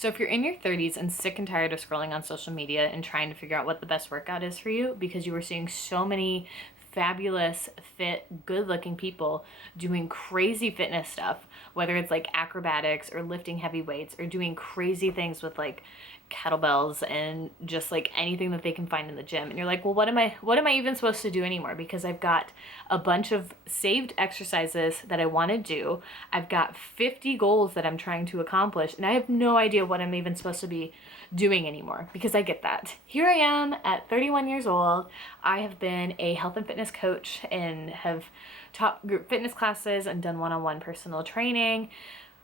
So if you're in your 30s and sick and tired of scrolling on social media and trying to figure out what the best workout is for you because you were seeing so many fabulous, fit, good-looking people doing crazy fitness stuff, whether it's like acrobatics or lifting heavy weights or doing crazy things with like kettlebells and just like anything that they can find in the gym, and you're like, well, what am I even supposed to do anymore? Because I've got a bunch of saved exercises that I want to do. I've got 50 goals that I'm trying to accomplish, and I have no idea what I'm even supposed to be doing anymore. Because I get that. Here I am at 31 years old. I have been a health and fitness coach and have taught group fitness classes and done one-on-one personal training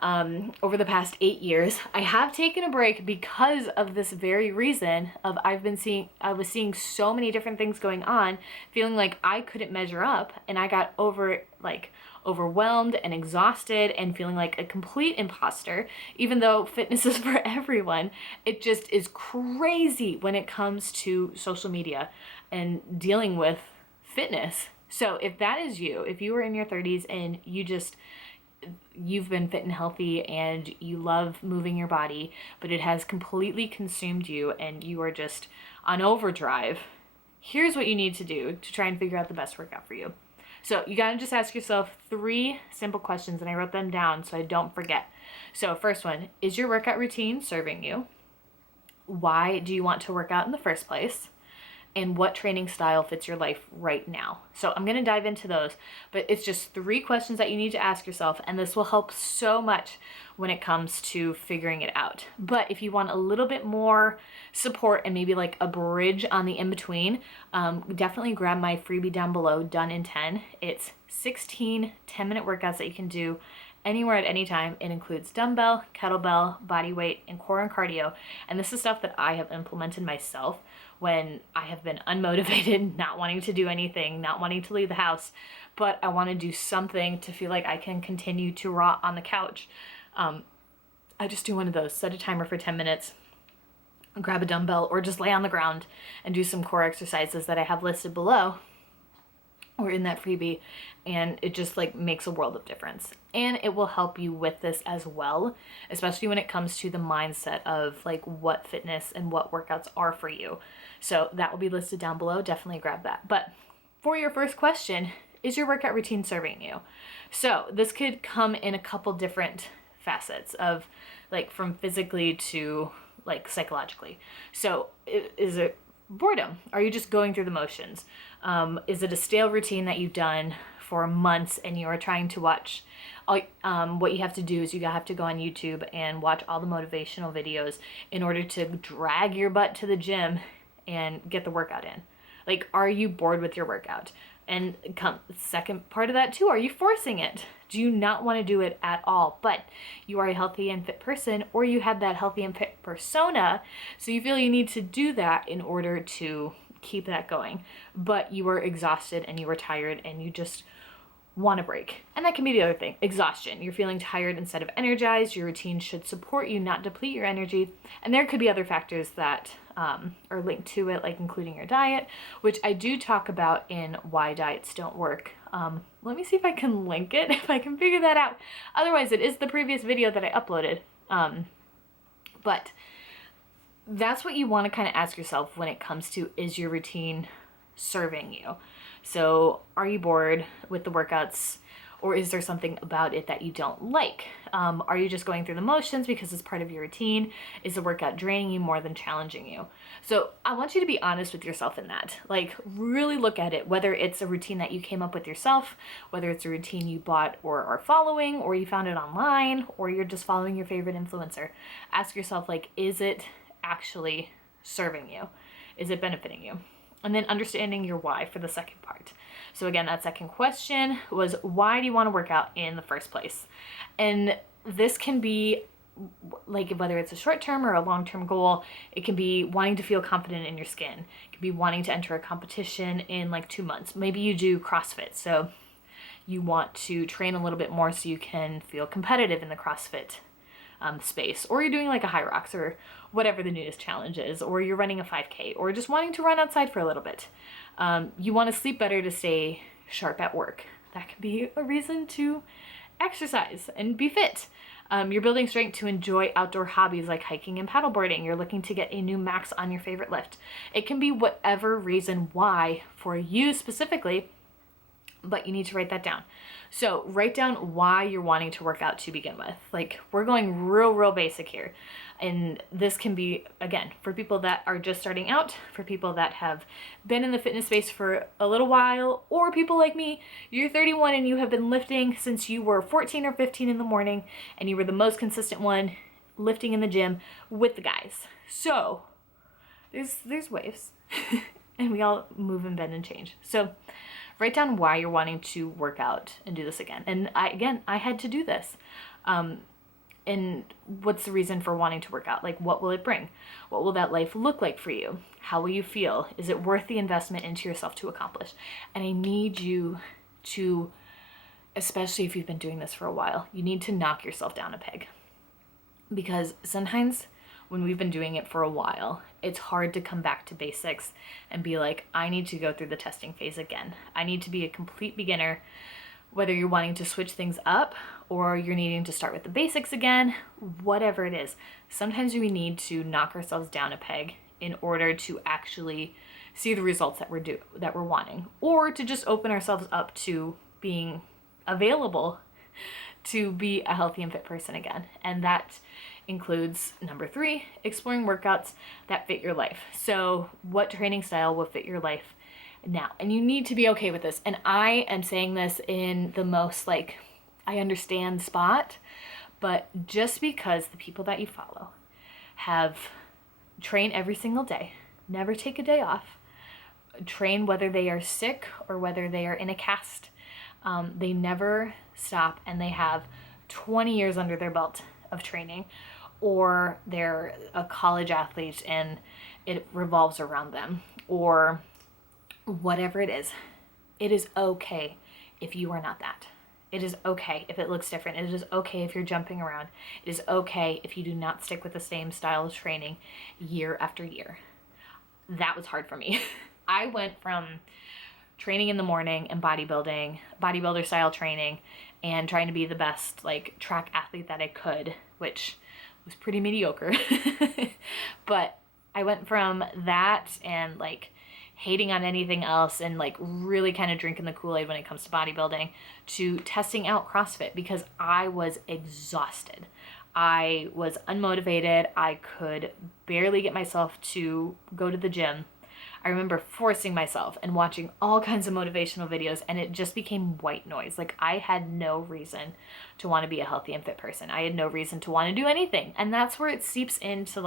over the past 8 years. I have taken a break because of this very reason of I was seeing so many different things going on, feeling like I couldn't measure up, and I got overwhelmed and exhausted and feeling like a complete imposter. Even though fitness is for everyone, it just is crazy when it comes to social media and dealing with fitness. So if that is you, if you are in your 30s and you've been fit and healthy and you love moving your body, but it has completely consumed you and you are just on overdrive, here's what you need to do to try and figure out the best workout for you. So you gotta just ask yourself 3 simple questions, and I wrote them down so I don't forget. So first one, is your workout routine serving you? Why do you want to work out in the first place? And what training style fits your life right now? So I'm going to dive into those, but it's just 3 questions that you need to ask yourself, and this will help so much when it comes to figuring it out. But if you want a little bit more support and maybe like a bridge on the in-between, definitely grab my freebie down below, Done in 10. It's 16 10-minute workouts that you can do anywhere at any time. It includes dumbbell, kettlebell, body weight, and core and cardio. And this is stuff that I have implemented myself when I have been unmotivated, not wanting to do anything, not wanting to leave the house, but I want to do something to feel like I can continue to rot on the couch. I just do one of those, set a timer for 10 minutes, grab a dumbbell, or just lay on the ground and do some core exercises that I have listed below or in that freebie, and it just like makes a world of difference. And it will help you with this as well, especially when it comes to the mindset of like what fitness and what workouts are for you. So that will be listed down below. Definitely grab that. But for your first question, is your workout routine serving you? So this could come in a couple different facets of like from physically to like psychologically. So is it boredom? Are you just going through the motions? Is it a stale routine that you've done for months and you are trying to watch what you have to do is you have to go on YouTube and watch all the motivational videos in order to drag your butt to the gym and get the workout in? Like, are you bored with your workout? And second part of that too, are you forcing it? Do you not want to do it at all, but you are a healthy and fit person, or you have that healthy and fit persona, so you feel you need to do that in order to keep that going, but you are exhausted and you are tired and you just want a break. And that can be the other thing, exhaustion. You're feeling tired instead of energized. Your routine should support you, not deplete your energy. And there could be other factors that are linked to it, like including your diet, which I do talk about in Why Diets Don't Work. Let me see if I can link it, if I can figure that out. Otherwise, it is the previous video that I uploaded. But that's what you want to kind of ask yourself when it comes to, is your routine serving you? So are you bored with the workouts, or is there something about it that you don't like? Are you just going through the motions because it's part of your routine? Is the workout draining you more than challenging you? So I want you to be honest with yourself in that. Like, really look at it, whether it's a routine that you came up with yourself, whether it's a routine you bought or are following, or you found it online, or you're just following your favorite influencer. Ask yourself, like, is it actually serving you? Is it benefiting you? And then understanding your why for the second part. So again, that second question was, why do you want to work out in the first place? And this can be like, whether it's a short-term or a long-term goal. It can be wanting to feel confident in your skin. It can be wanting to enter a competition in like 2 months. Maybe you do CrossFit, so you want to train a little bit more so you can feel competitive in the CrossFit space, or you're doing like a high rocks or whatever the newest challenge is, or you're running a 5K, or just wanting to run outside for a little bit. You want to sleep better to stay sharp at work. That could be a reason to exercise and be fit. You're building strength to enjoy outdoor hobbies like hiking and paddleboarding. You're looking to get a new max on your favorite lift. It can be whatever reason why for you specifically, but you need to write that down. So write down why you're wanting to work out to begin with. Like, we're going real basic here. And this can be, again, for people that are just starting out, for people that have been in the fitness space for a little while, or people like me, you're 31 and you have been lifting since you were 14 or 15 in the morning, and you were the most consistent one lifting in the gym with the guys. So there's waves and we all move and bend and change. So write down why you're wanting to work out and do this again. And I had to do this. And what's the reason for wanting to work out? Like, what will it bring? What will that life look like for you? How will you feel? Is it worth the investment into yourself to accomplish? And I need you to, especially if you've been doing this for a while, you need to knock yourself down a peg. Because sometimes when we've been doing it for a while, it's hard to come back to basics and be like, I need to go through the testing phase again. I need to be a complete beginner, whether you're wanting to switch things up or you're needing to start with the basics again, whatever it is. Sometimes we need to knock ourselves down a peg in order to actually see the results that we're wanting, or to just open ourselves up to being available to be a healthy and fit person again. And that includes number 3, exploring workouts that fit your life. So what training style will fit your life now? And you need to be okay with this. And I am saying this in the most I understand spot, but just because the people that you follow have trained every single day, never take a day off, train whether they are sick or whether they are in a cast, they never stop, and they have 20 years under their belt of training, or they're a college athlete and it revolves around them, or whatever it is okay if you are not that. It is okay if it looks different. It is okay if you're jumping around. It is okay if you do not stick with the same style of training year after year. That was hard for me. I went from training in the morning and bodybuilder style training, and trying to be the best track athlete that I could, which was pretty mediocre. But I went from that and hating on anything else and really kind of drinking the Kool-Aid when it comes to bodybuilding, to testing out CrossFit because I was exhausted. I was unmotivated. I could barely get myself to go to the gym. I remember forcing myself and watching all kinds of motivational videos, and it just became white noise. I had no reason to want to be a healthy and fit person. I had no reason to want to do anything. And that's where it seeps into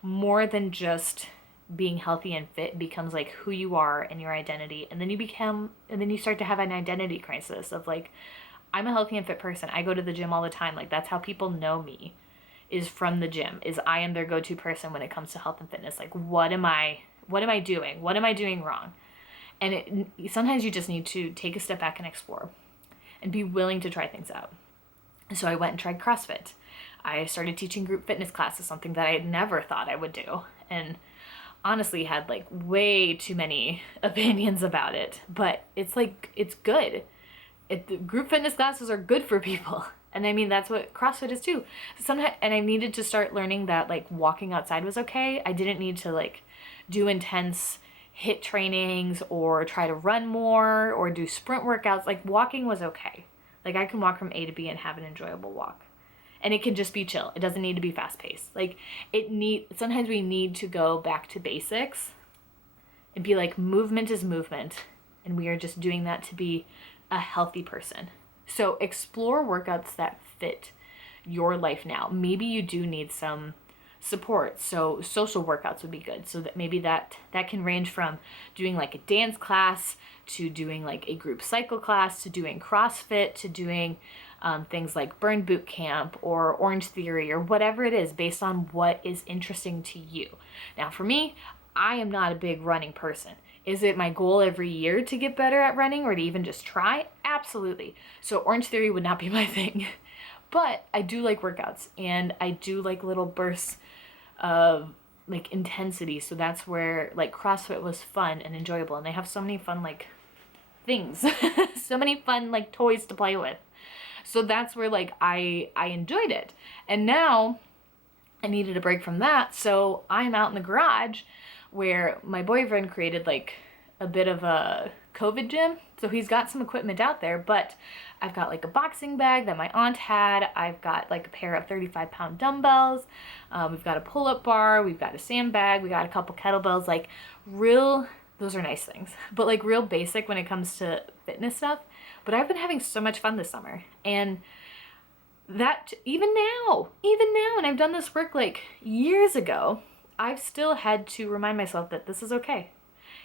more than just being healthy and fit. Becomes who you are and your identity. And then you start to have an identity crisis of I'm a healthy and fit person. I go to the gym all the time. That's how people know me, is from the gym, is I am their go-to person when it comes to health and fitness. What am I doing? What am I doing wrong? And sometimes you just need to take a step back and explore and be willing to try things out. So I went and tried CrossFit. I started teaching group fitness classes, something that I had never thought I would do. And honestly had way too many opinions about it, but it's good. The group fitness classes are good for people. And I mean, that's what CrossFit is too. And I needed to start learning that walking outside was okay. I didn't need to do intense HIIT trainings or try to run more or do sprint workouts. Walking was okay. I can walk from A to B and have an enjoyable walk. And it can just be chill. It doesn't need to be fast paced. Sometimes we need to go back to basics and be movement is movement. And we are just doing that to be a healthy person. So explore workouts that fit your life now. Maybe you do need some support. So social workouts would be good. So that maybe that can range from doing a dance class to doing a group cycle class to doing CrossFit to doing things like Burn Boot Camp or Orange Theory or whatever it is, based on what is interesting to you. Now for me, I am not a big running person. Is it my goal every year to get better at running or to even just try? Absolutely. So Orange Theory would not be my thing. But I do like workouts, and I do like little bursts of intensity. So that's where CrossFit was fun and enjoyable, and they have so many fun things, so many fun toys to play with. So that's where like I enjoyed it. And now I needed a break from that. So I'm out in the garage where my boyfriend created like a bit of a COVID gym. So he's got some equipment out there, but I've got like a boxing bag that my aunt had. I've got like a pair of 35-pound dumbbells. We've got a pull-up bar. We've got a sandbag. We got a couple kettlebells, like real, those are nice things, but like real basic when it comes to fitness stuff. But I've been having so much fun this summer, and that even now, and I've done this work like years ago, I've still had to remind myself that this is okay.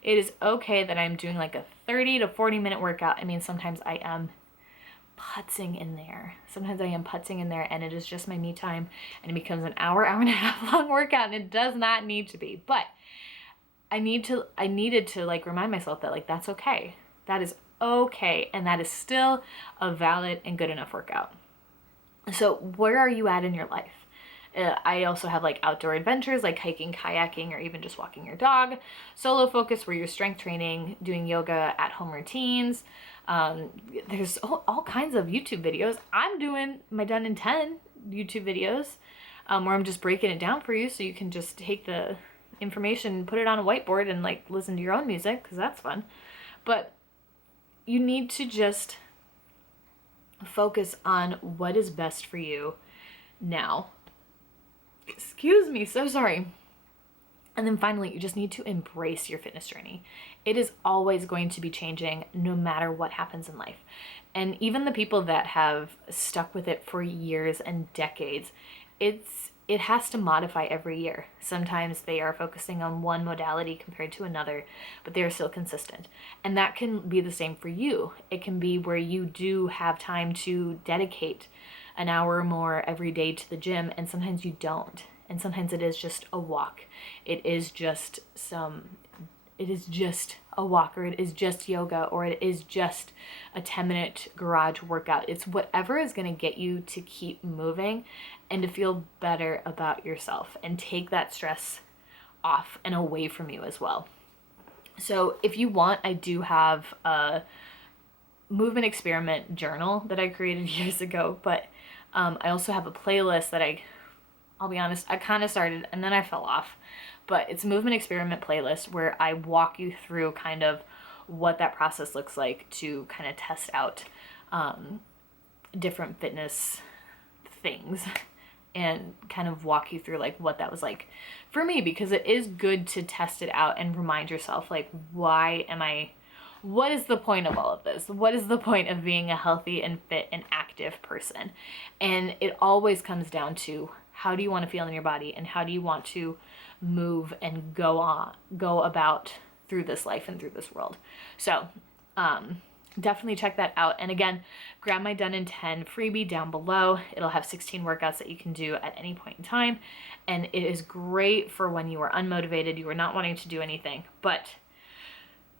It is okay that I'm doing like a 30 to 40 minute workout. I mean, sometimes I am putzing in there. And it is just my me time, and it becomes an hour and a half long workout, and it does not need to be. But I needed to like remind myself that like that's okay. That is okay, and that is still a valid and good enough workout. So where are you at in your life? I also have like outdoor adventures like hiking, kayaking, or even just walking your dog. Solo focus where you're strength training, doing yoga, at home routines. There's all kinds of YouTube videos. I'm doing my done in 10 YouTube videos where I'm just breaking it down for you so you can just take the information, put it on a whiteboard, and like listen to your own music, because that's fun. But you need to just focus on what is best for you now. Excuse me, so sorry. And then finally, you just need to embrace your fitness journey. It is always going to be changing no matter what happens in life. And even the people that have stuck with it for years and decades, it has to modify every year. Sometimes they are focusing on one modality compared to another, but they are still consistent. And that can be the same for you. It can be where you do have time to dedicate an hour or more every day to the gym, and sometimes you don't. And sometimes it is just a walk. It is just a walk, or it is just yoga, or it is just a 10-minute garage workout. It's whatever is going to get you to keep moving and to feel better about yourself and take that stress off and away from you as well. So if you want, I do have a movement experiment journal that I created years ago, but I also have a playlist that I'll be honest, I kind of started and then I fell off. But it's a movement experiment playlist where I walk you through kind of what that process looks like to kind of test out different fitness things, and kind of walk you through like what that was like for me, because it is good to test it out and remind yourself like, what is the point of all of this? What is the point of being a healthy and fit and active person? And it always comes down to, how do you want to feel in your body, and how do you want to move and go about through this life and through this world? So definitely check that out. And again, grab my done in 10 freebie down below. It'll have 16 workouts that you can do at any point in time, and it is great for when you are unmotivated, you are not wanting to do anything, but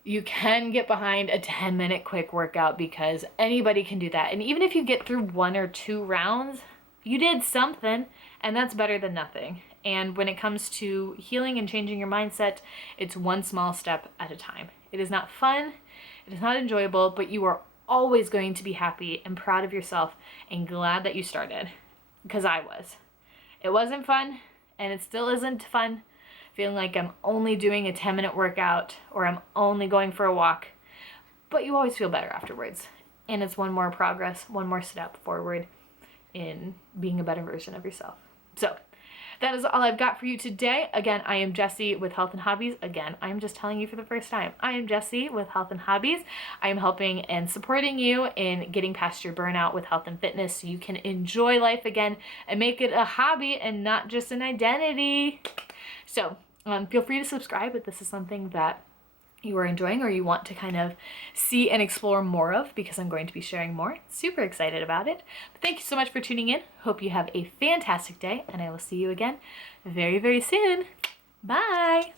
you can get behind a 10-minute quick workout, because anybody can do that. And even if you get through 1 or 2 rounds, you did something, and that's better than nothing. And when it comes to healing and changing your mindset, it's one small step at a time. It is not fun, it is not enjoyable, but you are always going to be happy and proud of yourself and glad that you started, because I was. It wasn't fun, and it still isn't fun, feeling like I'm only doing a 10-minute workout or I'm only going for a walk, but you always feel better afterwards. And it's one more progress, one more step forward in being a better version of yourself. So that is all I've got for you today. Again, I am Jessie with Health and Hobbies. Again, I am just telling you for the first time. I am Jessie with Health and Hobbies. I am helping and supporting you in getting past your burnout with health and fitness so you can enjoy life again and make it a hobby and not just an identity. So feel free to subscribe if this is something that you are enjoying or you want to kind of see and explore more of, because I'm going to be sharing more. Super excited about it. But thank you so much for tuning in. Hope you have a fantastic day, and I will see you again very, very soon. Bye.